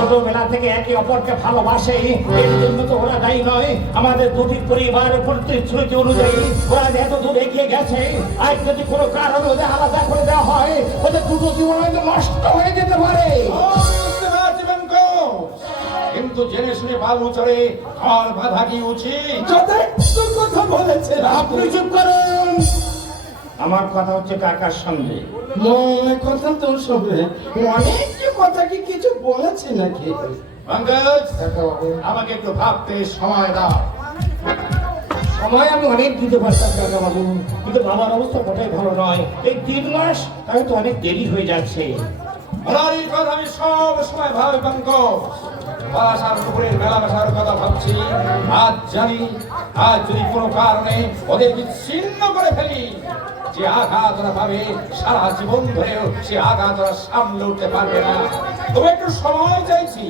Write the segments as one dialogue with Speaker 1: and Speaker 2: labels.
Speaker 1: ছোটবেলা থেকে একে অপরকে ভালোবাসে। এর জন্য তো ওরা দায়ী নয়। আমাদের দুটি পরিবার প্রতিশ্রুতি অনুযায়ী ওরা যে এত দূর এগিয়ে গেছে আর যদি কোনো কারণ ওদের আলাদা করে দেওয়া হয় ওদের দুটো জীবন হয়তো নষ্ট হয়ে যেতে পারে।
Speaker 2: কিন্তু জেনে শুনে বাবু চড়ে আর বাধা কি উচিত?
Speaker 3: যথেষ্ট কথা বলেছেন।
Speaker 1: আপনি চুপ করুন। আমার কথা হচ্ছে কাকার সঙ্গে?
Speaker 3: মনে কথা তো সঙ্গে অনেক কথা কি কিছু বলেছে নাকি?
Speaker 2: পঙ্কজ আমাকে একটু ভাবতে সময় দাও।
Speaker 1: সময় আমি অনেক দিতে পারতাম কাকা বাবু। কিন্তু বাবার অবস্থা মোটেই ভালো নয়। এই তিন মাস তাই তো অনেক দেরি হয়ে যাচ্ছে।
Speaker 2: ওনারই কথা আমি সব সময় ভাবি পঙ্কজ বাসার পুকুরের মেলামেশার কথা ভাবছি। আজ জানি আজ যদি কোনো কারণে ওদের বিচ্ছিন্ন করে ফেলি যে আঘাত ওরা পাবে সারা জীবন ধরেও সে আঘাত ওরা সামলে উঠতে পারবে না। তবে একটু সময় চাইছি।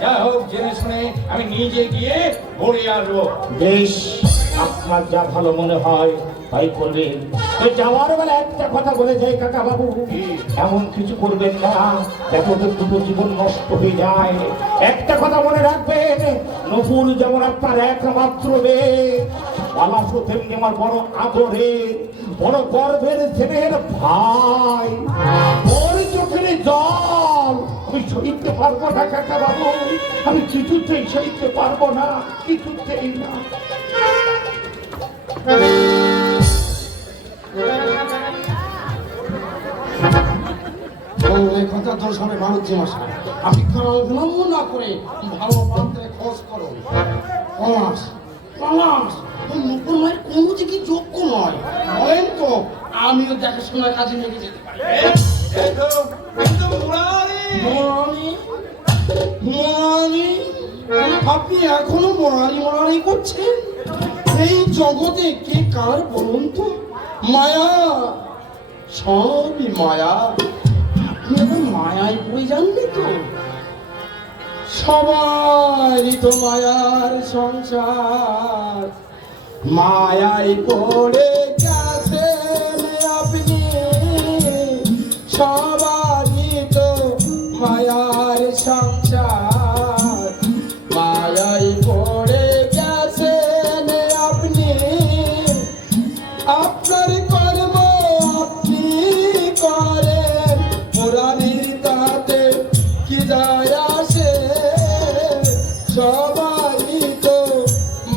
Speaker 2: যাই হোক জেনে শুনে আমি নিজে গিয়ে বলে আসব।
Speaker 1: বেশ আপনার যা ভালো মনে হয় তাই করবেন তো যাওয়ার বেলা একটা কথা বলে যাই কাকা বাবু এমন কিছু করবেন না। দেখো তো দুটো জীবন নষ্ট হয়ে যায়। একটা কথা মনে রাখবেন নপুর যেমন আপনার একমাত্র মেয়ে। পলাশ তেমনি আমার বড় আদরে, বড় গর্বের ছেলের ভাই। ওর চোখের জল, আমি সইতে পারব না কাকা বাবু, আমি কিছুতেই সইতে পারব না, কিছুতেই না।
Speaker 3: কথা তোর বাণিজ্য মাসে। আপনি বিলম্ব না করে ভালো পাত্রে খোঁজ করো। ওই মায়ের কোনো দিকে যোগ্য নয়? বলেন তো আমিও দেখাশোনার কাজে লেগে যেতে পারি। আপনি এখনও মরানি মরানি করছেন এই জগতে কে কার বলুন তো? মায়া সবই মায়া। আপনি মায়ায় পড়ে যাননি তো? সবারই তো মায়ার সংসার মায়াই পড়ে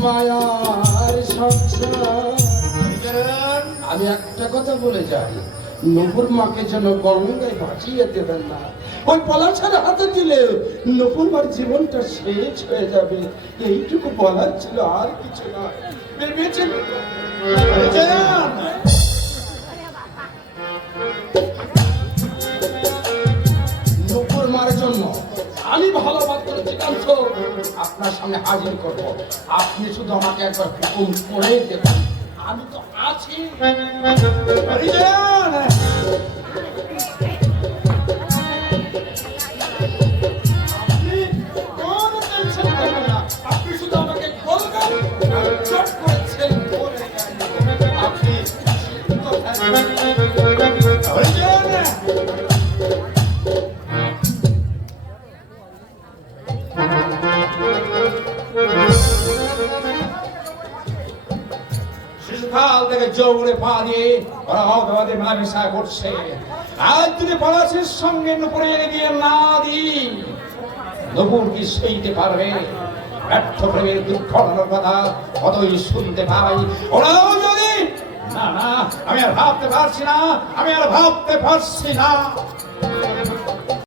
Speaker 3: মায়ার সংসার। আমি একটা কথা বলে যাই, নপুর মাকে যেন গঙ্গায় ভাসিয়ে দেবেন না। ওই পলাশের হাতে দিলে নপুর মার জীবনটা শেষ হয়ে যাবে। এইটুকু বলার ছিল আর কিছু
Speaker 2: না?
Speaker 3: নপুর মার জন্য আমি ভালো সিদ্ধান্ত আপনার সামনে হাজির করব। আপনি শুধু আমাকে একবার হুকুম করে দেবেন। আমি তো আছি।
Speaker 2: শিশুকাল থেকে যৌবনে পা দিয়ে ওরা অগাধে মেলামেশা করছে। আজ যদি পলাশের সঙ্গে নুপুরে দিয়ে না দিই, নুপুর কি সইতে পারবে? ব্যর্থ প্রেমের দুর্ঘটনার কথা কতই শুনতে পাই। ওরাও যদি না না, আমি আর ভাবতে পারছি না, আমি আর ভাবতে পারছি না।